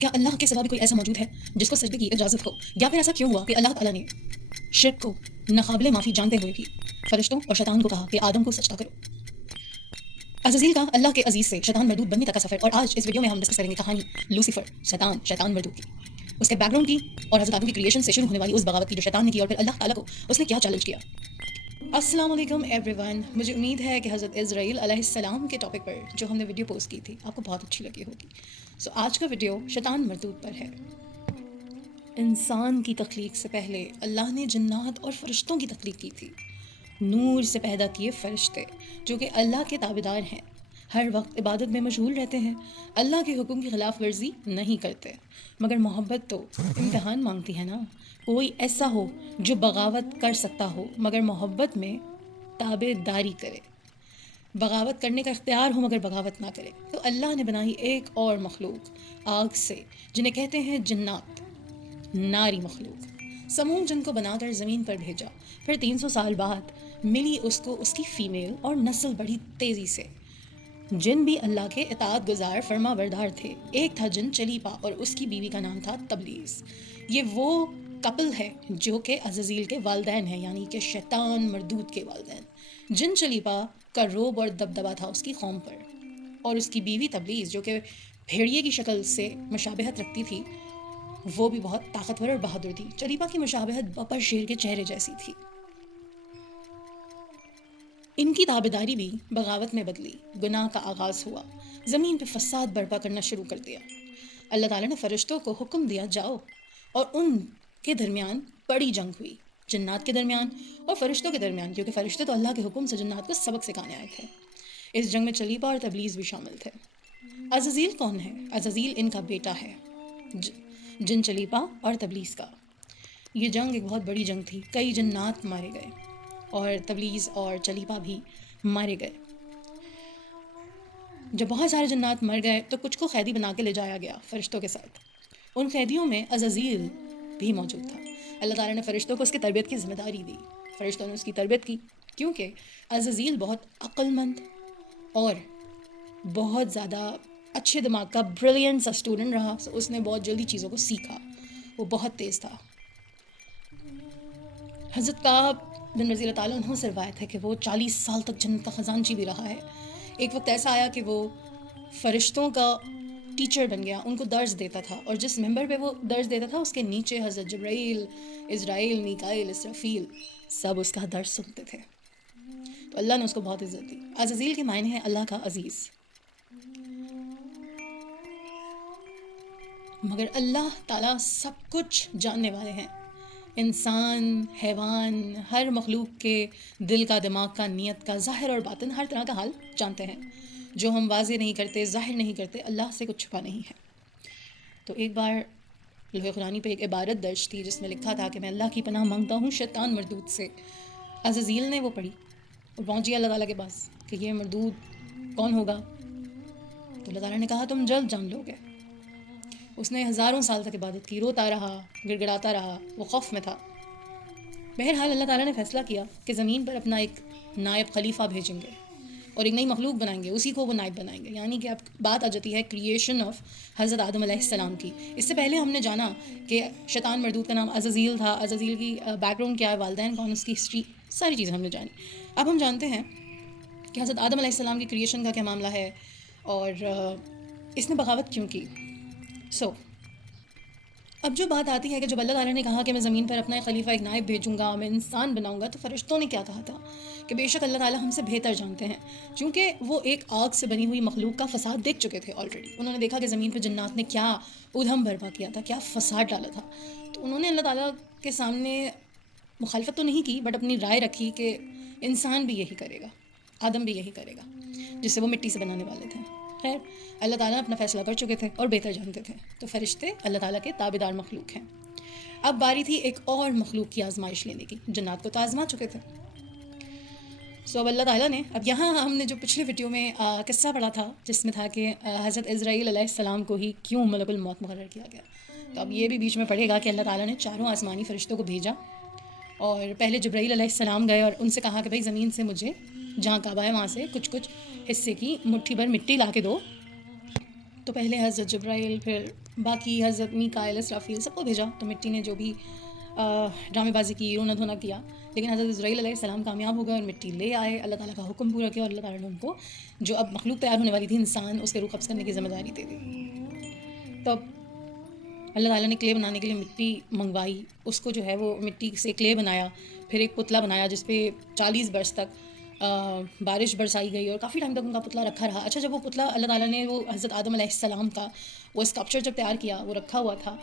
کیا اللہ کے سوا بھی کوئی ایسا موجود ہے جس کو سجدے کی اجازت ہو؟ یا پھر ایسا کیوں ہوا کہ اللہ تعالیٰ نے شرک کو ناقابل معافی جانتے ہوئے بھی فرشتوں اور شیطان کو کہا کہ آدم کو سجدہ کرو؟ عزازیل کا اللہ کے عزیز سے شیطان مردود بننے تک کا سفر، اور آج اس ویڈیو میں ہم ڈسکس کریں گے کہانی لوسیفر، شیطان مردود کی، اس کے بیک گراؤنڈ کی، اور حضرت آدم کی کریشن سے شروع ہونے والی اس بغاوت کی جو شیطان نے کی، اور پھر اللہ تعالیٰ کو اس نے کیا چیلنج کیا۔ السلام علیکم ایوری ون، مجھے امید ہے کہ حضرت اسرائیل علیہ السلام کے ٹاپک پر جو ہم نے ویڈیو پوسٹ کی تھی آپ کو بہت اچھی لگی ہوگی۔ سو آج کا ویڈیو شیطان مردود پر ہے۔ انسان کی تخلیق سے پہلے اللہ نے جنات اور فرشتوں کی تخلیق کی تھی۔ نور سے پیدا کیے فرشتے جو کہ اللہ کے تابعدار ہیں، ہر وقت عبادت میں مشغول رہتے ہیں، اللہ کے حکم کی خلاف ورزی نہیں کرتے، مگر محبت تو امتحان مانگتی ہے نا۔ کوئی ایسا ہو جو بغاوت کر سکتا ہو مگر محبت میں تابع داری کرے، بغاوت کرنے کا اختیار ہو مگر بغاوت نہ کرے۔ تو اللہ نے بنائی ایک اور مخلوق آگ سے جنہیں کہتے ہیں جنات، ناری مخلوق۔ سموم جن کو بنا کر زمین پر بھیجا، پھر 300 سال بعد ملی اس کو اس کی فیمیل، اور نسل بڑھی تیزی سے۔ جن بھی اللہ کے اطاعت گزار فرما بردار تھے۔ ایک تھا جن چلیپا اور اس کی بیوی کا نام تھا تبلیس۔ یہ وہ کپل ہے جو کہ عزازیل کے والدین ہیں، یعنی کہ شیطان مردود کے والدین۔ جن چلیپا کا روب اور دبدبا تھا اس کی قوم پر، اور اس کی بیوی تبلیس جو کہ بھیڑیے کی شکل سے مشابہت رکھتی تھی، وہ بھی بہت طاقتور اور بہادر تھی۔ چلیپا کی مشابہت بپر شیر کے چہرے جیسی تھی۔ ان کی تابعداری بھی بغاوت میں بدلی، گناہ کا آغاز ہوا، زمین پہ فساد برپا کرنا شروع کر دیا۔ اللہ تعالیٰ نے فرشتوں کو حکم دیا جاؤ، اور ان کے درمیان بڑی جنگ ہوئی، جنات کے درمیان اور فرشتوں کے درمیان، کیونکہ فرشتے تو اللہ کے حکم سے جنات کو سبق سکھانے آئے تھے۔ اس جنگ میں چلیپا اور تبلیس بھی شامل تھے۔ عزازیل کون ہے؟ عزازیل ان کا بیٹا ہے، جن چلیپا اور تبلیس کا۔ یہ جنگ ایک بہت بڑی جنگ تھی، کئی جنات مارے گئے اور تبلیس اور چلیپا بھی مارے گئے۔ جب بہت سارے جنات مر گئے تو کچھ کو قیدی بنا کے لے جایا گیا فرشتوں کے ساتھ۔ ان قیدیوں میں عزازیل بھی موجود تھا۔ اللہ تعالیٰ نے فرشتوں کو اس کی تربیت کی ذمہ داری دی۔ فرشتوں نے اس کی تربیت کی کیونکہ عزازیل بہت عقل مند اور بہت زیادہ اچھے دماغ کا بریلینٹ سا اسٹوڈنٹ رہا، اس نے بہت جلدی چیزوں کو سیکھا، وہ بہت تیز تھا۔ حضرت کعب بن رضی اللہ تعالیٰ عنہ سے روایت ہے کہ وہ 40 سال تک جنت کا خزانچی بھی رہا ہے۔ ایک وقت ایسا آیا کہ وہ فرشتوں کا ٹیچر بن گیا، ان کو درس دیتا تھا، اور جس ممبر پہ وہ درس دیتا تھا اس کے نیچے حضرت جبرائیل، اسرائیل، میکائیل، اسرافیل سب اس کا درس سنتے تھے۔ تو اللہ نے اس کو بہت عزت دی۔ عزازیل کے معنی ہے اللہ کا عزیز، مگر اللہ تعالیٰ سب کچھ جاننے والے ہیں۔ انسان، حیوان، ہر مخلوق کے دل کا، دماغ کا، نیت کا، ظاہر اور باطن، ہر طرح کا حال جانتے ہیں۔ جو ہم واضح نہیں کرتے، ظاہر نہیں کرتے، اللہ سے کچھ چھپا نہیں ہے۔ تو ایک بار لوح قرآنی پہ ایک عبارت درج تھی جس میں لکھا تھا کہ میں اللہ کی پناہ مانگتا ہوں شیطان مردود سے۔ عزازیل نے وہ پڑھی اور پہنچی اللہ تعالیٰ کے پاس کہ یہ مردود کون ہوگا؟ تو اللہ تعالیٰ نے کہا تم جلد جان لو گے۔ اس نے ہزاروں سال تک عبادت کی، روتا رہا، گڑ گڑاتا رہا، وہ خوف میں تھا۔ بہرحال اللہ تعالیٰ نے فیصلہ کیا کہ زمین پر اپنا ایک نائب خلیفہ بھیجیں گے اور ایک نئی مخلوق بنائیں گے، اسی کو وہ نائب بنائیں گے۔ یعنی کہ اب بات آ جاتی ہے کریشن آف حضرت آدم علیہ السلام کی۔ اس سے پہلے ہم نے جانا کہ شیطان مردود کا نام عزازیل تھا، عزازیل کی بیک گراؤنڈ کیا ہے، والدین کون، اس کی ہسٹری، ساری چیزیں ہم نے جانی۔ اب ہم جانتے ہیں کہ حضرت آدم علیہ السلام کی کریشن کا کیا معاملہ ہے اور اس نے بغاوت کیوں کی۔ اب جو بات آتی ہے کہ جب اللہ تعالیٰ نے کہا کہ میں زمین پر اپنا ایک خلیفہ، ایک نائب بھیجوں گا، میں انسان بناؤں گا، تو فرشتوں نے کیا کہا تھا کہ بے شک اللہ تعالیٰ ہم سے بہتر جانتے ہیں، چونکہ وہ ایک آگ سے بنی ہوئی مخلوق کا فساد دیکھ چکے تھے آلریڈی۔ انہوں نے دیکھا کہ زمین پہ جنات نے کیا ادھم برپا کیا تھا، کیا فساد ڈالا تھا۔ تو انہوں نے اللہ تعالیٰ کے سامنے مخالفت تو نہیں کی، بٹ اپنی رائے رکھی کہ انسان بھی یہی کرے گا، آدم بھی یہی کرے گا، جسے وہ مٹی سے بنانے والے تھے۔ خیر، اللہ تعالیٰ اپنا فیصلہ کر چکے تھے اور بہتر جانتے تھے، تو فرشتے اللہ تعالیٰ کے تابعدار مخلوق ہیں۔ اب باری تھی ایک اور مخلوق کی آزمائش لینے کی، جنات کو تو آزما چکے تھے۔ اب اللہ تعالیٰ نے، اب یہاں ہم نے جو پچھلے ویڈیو میں قصہ پڑھا تھا جس میں تھا کہ حضرت اسرائیل علیہ السلام کو ہی کیوں ملک الموت مقرر کیا گیا، تو اب یہ بھی بیچ میں پڑھے گا کہ اللہ تعالیٰ نے چاروں آسمانی فرشتوں کو بھیجا، اور پہلے جبرائیل علیہ السلام گئے اور ان سے کہا کہ بھائی زمین سے مجھے جہاں کعبہ ہے وہاں سے کچھ حصے کی مٹھی بھر مٹی لا کے دو۔ تو پہلے حضرت جبرائیل، پھر باقی حضرت میکائیل اسرافیل سب کو بھیجا تو مٹی نے جو بھی ڈرامے بازی کی، رونا دھونا کیا، لیکن حضرت عزرائیل علیہ السلام کامیاب ہو گئے اور مٹی لے آئے. اللہ تعالیٰ کا حکم پورا کیا اور اللہ تعالیٰ نے ان کو جو اب مخلوق تیار ہونے والی تھی انسان، اس کے روح قبض کرنے کی ذمہ داری دے دی. تو اب اللہ تعالیٰ نے کلے بنانے کے لیے مٹی منگوائی، اس کو جو ہے وہ مٹی سے کلے بنایا، پھر ایک پتلا بنایا جس پہ 40 برس تک بارش برسائی گئی اور کافی ٹائم تک ان کا پتلا رکھا رہا. اچھا، جب وہ پتلا اللہ تعالیٰ نے وہ حضرت آدم علیہ السلام کا وہ اسکلپچر جب تیار کیا، وہ رکھا ہوا تھا،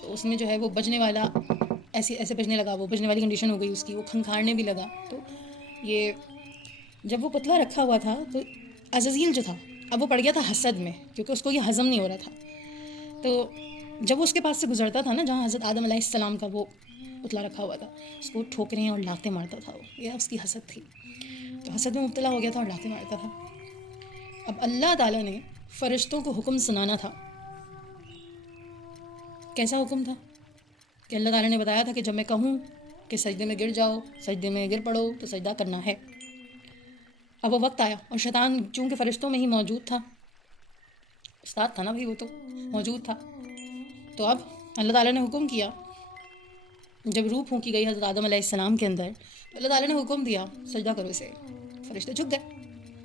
تو اس میں جو ہے وہ بجنے والا ایسے بجنے لگا، وہ بجنے والی کنڈیشن ہو گئی اس کی، وہ کھنکھاڑنے بھی لگا. تو یہ جب وہ پتلا رکھا ہوا تھا تو عزازیل جو تھا اب وہ پڑ گیا تھا حسد میں، کیونکہ اس کو یہ ہضم نہیں ہو رہا تھا. تو جب وہ اس کے پاس سے گزرتا تھا نا، جہاں حضرت آدم علیہ السلام کا وہ پتلا رکھا ہوا تھا، اس کو ٹھوکریں اور لاتیں مارتا تھا. وہ یہ اس کی حسد تھی، تو حسد میں مبتلا ہو گیا تھا اور لاتیں مارتا تھا. اب اللہ تعالیٰ نے فرشتوں کو حکم سنانا تھا. کیسا حکم تھا کہ اللہ تعالیٰ نے بتایا تھا کہ جب میں کہوں کہ سجدے میں گر جاؤ، سجدے میں گر پڑو، تو سجدہ کرنا ہے. اب وہ وقت آیا اور شیطان چونکہ فرشتوں میں ہی موجود تھا، استاد تھا نا بھائی، وہ تو موجود تھا. تو اب اللہ تعالیٰ نے حکم کیا، جب روح پھونکی گئی حضرت آدم علیہ السلام کے اندر، تو اللہ تعالیٰ نے حکم دیا سجدہ کرو اسے. فرشتے جھک گئے،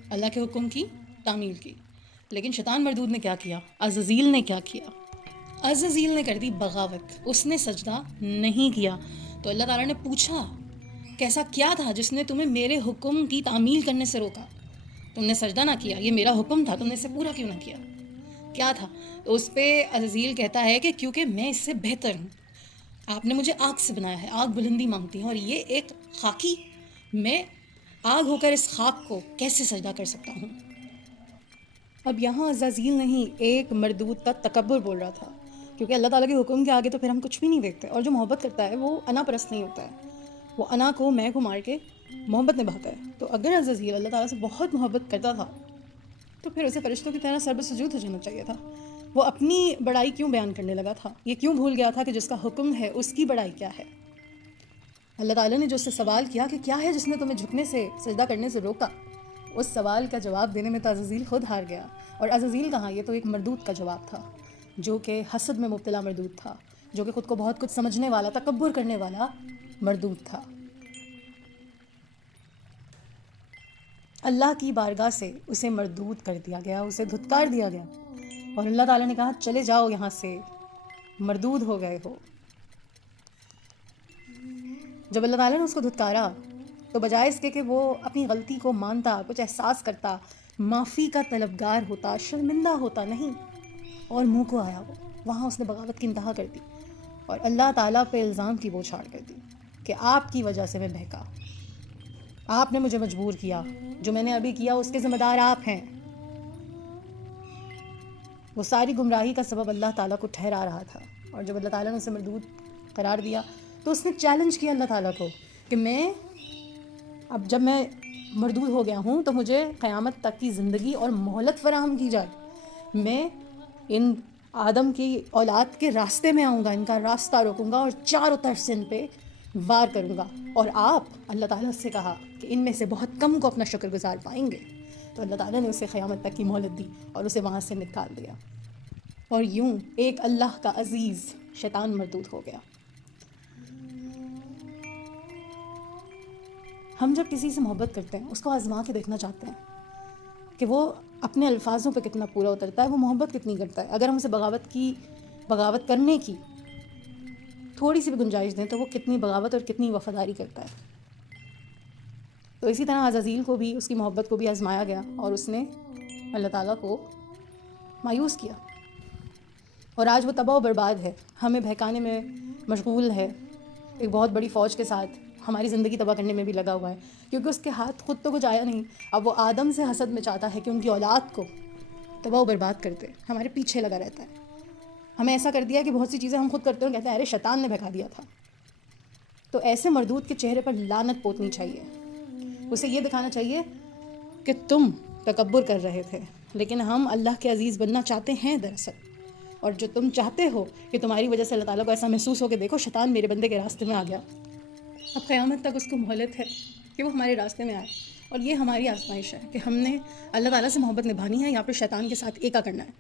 اللہ کے حکم کی تعمیل کی. لیکن شیطان مردود نے کیا کیا؟ عزازیل نے کیا کیا؟ عزازیل نے کر دی بغاوت، اس نے سجدہ نہیں کیا. تو اللہ تعالیٰ نے پوچھا کیسا کیا تھا جس نے تمہیں میرے حکم کی تعمیل کرنے سے روکا؟ تم نے سجدہ نہ کیا، یہ میرا حکم تھا، تم نے اسے پورا کیوں نہ کیا؟ کیا تھا؟ تو اس پہ عزازیل کہتا ہے کہ کیونکہ میں اس سے بہتر ہوں. آپ نے مجھے آگ سے بنایا ہے، آگ بلندی مانگتی ہے، اور یہ ایک خاکی، میں آگ ہو کر اس خاک کو کیسے سجدہ کر سکتا ہوں؟ اب یہاں عزازیل نہیں، ایک مردود کا تکبر بول رہا تھا، کیونکہ اللہ تعالیٰ کے حکم کے آگے تو پھر ہم کچھ بھی نہیں دیکھتے. اور جو محبت کرتا ہے وہ انا پرست نہیں ہوتا ہے، وہ انا کو، میں کو مار کے محبت نبھاتا ہے. تو اگر عزازیل اللہ تعالیٰ سے بہت محبت کرتا تھا تو پھر اسے فرشتوں کی طرح سر بسجود ہو جانا چاہیے تھا. وہ اپنی بڑائی کیوں بیان کرنے لگا تھا؟ یہ کیوں بھول گیا تھا کہ جس کا حکم ہے اس کی بڑائی کیا ہے؟ اللہ تعالیٰ نے جو اس سے سوال کیا کہ کیا ہے جس نے تمہیں جھکنے سے، سجدہ کرنے سے روکا، اس سوال کا جواب دینے میں تو عزازیل خود ہار گیا. اور عزازیل کہاں، یہ تو ایک مردود کا جواب تھا، جو کہ حسد میں مبتلا مردود تھا، جو کہ خود کو بہت کچھ سمجھنے والا، تکبر کرنے والا مردود تھا. اللہ کی بارگاہ سے اسے مردود کر دیا گیا، اسے دھتکار دیا گیا، اور اللہ تعالیٰ نے کہا چلے جاؤ یہاں سے، مردود ہو گئے ہو. جب اللہ تعالیٰ نے اس کو دھتکارا تو بجائے اس کے کہ وہ اپنی غلطی کو مانتا، کچھ احساس کرتا، معافی کا طلبگار ہوتا، شرمندہ ہوتا، نہیں، اور منہ کو آیا وہ، وہاں اس نے بغاوت کی انتہا کر دی اور اللہ تعالیٰ پہ الزام کی بوچھاڑ کر دی کہ آپ کی وجہ سے میں بہکا، آپ نے مجھے مجبور کیا، جو میں نے ابھی کیا اس کے ذمہ دار آپ ہیں. وہ ساری گمراہی کا سبب اللہ تعالیٰ کو ٹھہرا رہا تھا. اور جب اللہ تعالیٰ نے اسے مردود قرار دیا تو اس نے چیلنج کیا اللہ تعالیٰ کو کہ اب جب میں مردود ہو گیا ہوں تو مجھے قیامت تک کی زندگی اور مہلت فراہم کی جائے. میں ان آدم کی اولاد کے راستے میں آؤں گا، ان کا راستہ روکوں گا اور چاروں طرف سے ان پہ وار کروں گا، اور آپ، اللہ تعالیٰ سے کہا کہ ان میں سے بہت کم کو اپنا شکر گزار پائیں گے. تو اللہ تعالیٰ نے اسے قیامت تک کی مہلت دی اور اسے وہاں سے نکال دیا. اور یوں ایک اللہ کا عزیز شیطان مردود ہو گیا. ہم جب کسی سے محبت کرتے ہیں اس کو آزما کے دیکھنا چاہتے ہیں کہ وہ اپنے الفاظوں پہ کتنا پورا اترتا ہے، وہ محبت کتنی کرتا ہے. اگر ہم اسے بغاوت کرنے کی تھوڑی سی بھی گنجائش دیں تو وہ کتنی بغاوت اور کتنی وفاداری کرتا ہے. تو اسی طرح عزازیل کو بھی، اس کی محبت کو بھی آزمایا گیا اور اس نے اللہ تعالیٰ کو مایوس کیا، اور آج وہ تباہ و برباد ہے، ہمیں بہکانے میں مشغول ہے، ایک بہت بڑی فوج کے ساتھ ہماری زندگی تباہ کرنے میں بھی لگا ہوا ہے، کیونکہ اس کے ہاتھ خود تو کچھ آیا نہیں. اب وہ آدم سے حسد میں چاہتا ہے کہ ان کی اولاد کو تباہ و برباد کرتے، ہمارے پیچھے لگا رہتا ہے. ہمیں ایسا کر دیا کہ بہت سی چیزیں ہم خود کرتے ہیں، کہتے ہیں ارے شیطان نے بہکا دیا تھا. تو ایسے مردود کے چہرے پر لعنت پوتنی چاہیے، اسے یہ دکھانا چاہیے کہ تم تکبر کر رہے تھے، لیکن ہم اللہ کے عزیز بننا چاہتے ہیں دراصل، اور جو تم چاہتے ہو کہ تمہاری وجہ سے اللہ تعالیٰ کو ایسا محسوس ہو کہ دیکھو شیطان میرے بندے کے راستے میں آ گیا. اب قیامت تک اس کو مہلت ہے کہ وہ ہمارے راستے میں آئے، اور یہ ہماری آزمائش ہے کہ ہم نے اللہ تعالیٰ سے محبت نبھانی ہے یا پھر شیطان کے ساتھ ایکا کرنا ہے.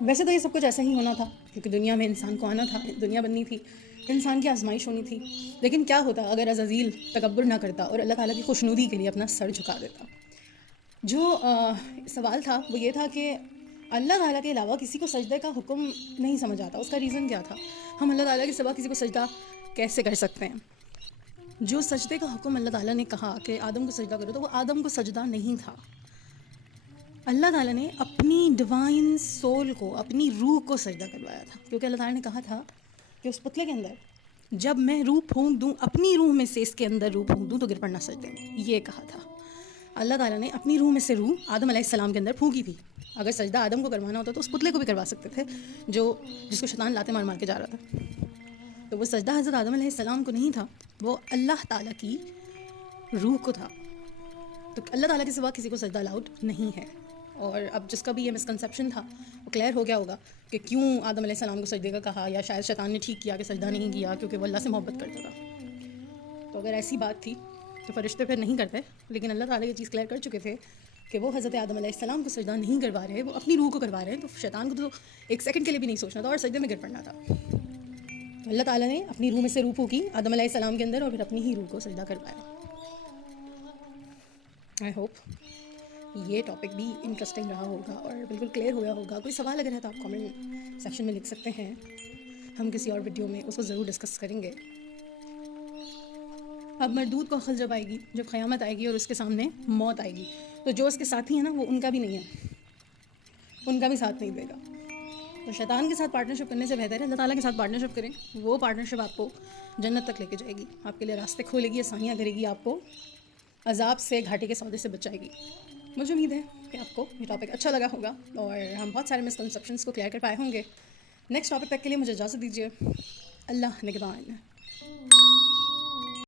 ویسے تو یہ سب کچھ ایسا ہی ہونا تھا کیونکہ دنیا میں انسان کو آنا تھا، دنیا بننی تھی، انسان کی آزمائش ہونی تھی. لیکن کیا ہوتا اگر عزازیل تکبر نہ کرتا اور اللہ تعالیٰ کی خوشنودی کے لیے اپنا سر جھکا دیتا؟ جو سوال تھا وہ یہ تھا کہ اللہ تعالیٰ کے علاوہ کسی کو سجدے کا حکم نہیں سمجھ آتا. اس کا ریزن کیا تھا؟ ہم اللہ تعالیٰ کے سوا کسی کو سجدہ کیسے کر سکتے ہیں؟ جو سجدے کا حکم اللہ تعالیٰ نے کہا کہ آدم کو سجدہ کرو، تو وہ آدم کو سجدہ نہیں تھا. اللہ تعالیٰ نے اپنی ڈیوائن سول کو، اپنی روح کو سجدہ کروایا تھا، کیونکہ اللہ تعالیٰ نے کہا تھا کہ اس پتلے کے اندر جب میں روح پھونک دوں، اپنی روح میں سے اس کے اندر روح پھونک دوں تو گر پڑنا سجدے میں. یہ کہا تھا. اللہ تعالیٰ نے اپنی روح میں سے روح آدم علیہ السلام کے اندر پھونکی تھی. اگر سجدہ آدم کو کروانا ہوتا تو اس پتلے کو بھی کروا سکتے تھے جس کو شیطان لاتے مار مار کے جا رہا تھا. تو وہ سجدہ حضرت آدم علیہ السلام کو نہیں تھا، وہ اللہ تعالیٰ کی روح کو تھا. تو اللہ تعالیٰ کے سوا کسی کو سجدہ الاؤڈ نہیں ہے. اور اب جس کا بھی یہ مسکنسیپشن تھا وہ کلیئر ہو گیا ہوگا کہ کیوں آدم علیہ السلام کو سجدے کا کہا، یا شاید شیطان نے ٹھیک کیا کہ سجدہ نہیں کیا کیونکہ وہ اللہ سے محبت کرتا تھا. تو اگر ایسی بات تھی تو فرشتے پھر نہیں کرتے، لیکن اللہ تعالیٰ یہ چیز کلیئر کر چکے تھے کہ وہ حضرت آدم علیہ السلام کو سجدہ نہیں کروا رہے، وہ اپنی روح کو کروا رہے ہیں. تو شیطان کو تو ایک سیکنڈ کے لیے بھی نہیں سوچنا تھا اور سجدے میں گر پڑنا تھا. تو اللہ تعالیٰ نے اپنی روح میں سے روح پھونکی آدم علیہ السلام کے اندر اور پھر اپنی ہی روح کو سجدہ کروایا. آئی ہوپ یہ ٹاپک بھی انٹرسٹنگ رہا ہوگا اور بالکل کلیئر ہو گیا ہوگا. کوئی سوال اگر ہے تو آپ کامنٹ سیکشن میں لکھ سکتے ہیں، ہم کسی اور ویڈیو میں اس کو ضرور ڈسکس کریں گے. اب مردود کو عقل جب آئے گی، جب قیامت آئے گی اور اس کے سامنے موت آئے گی، تو جو اس کے ساتھی ہیں نا وہ ان کا بھی نہیں ہے، ان کا بھی ساتھ نہیں دے گا. تو شیطان کے ساتھ پارٹنرشپ کرنے سے بہتر ہے اللہ تعالیٰ کے ساتھ پارٹنرشپ کریں. وہ پارٹنرشپ آپ کو جنت تک لے کے جائے گی، آپ کے لیے راستے کھولے گی، آسانیاں کرے گی، آپ کو عذاب سے، گھاٹے کے سودے سے بچائے گی. مجھے امید ہے کہ آپ کو یہ ٹاپک اچھا لگا ہوگا اور ہم بہت سارے مسکنسیپشنس کو کلیئر کر پائے ہوں گے. نیکسٹ ٹاپک تک کے لیے مجھے اجازت دیجیے. اللہ نگہبان.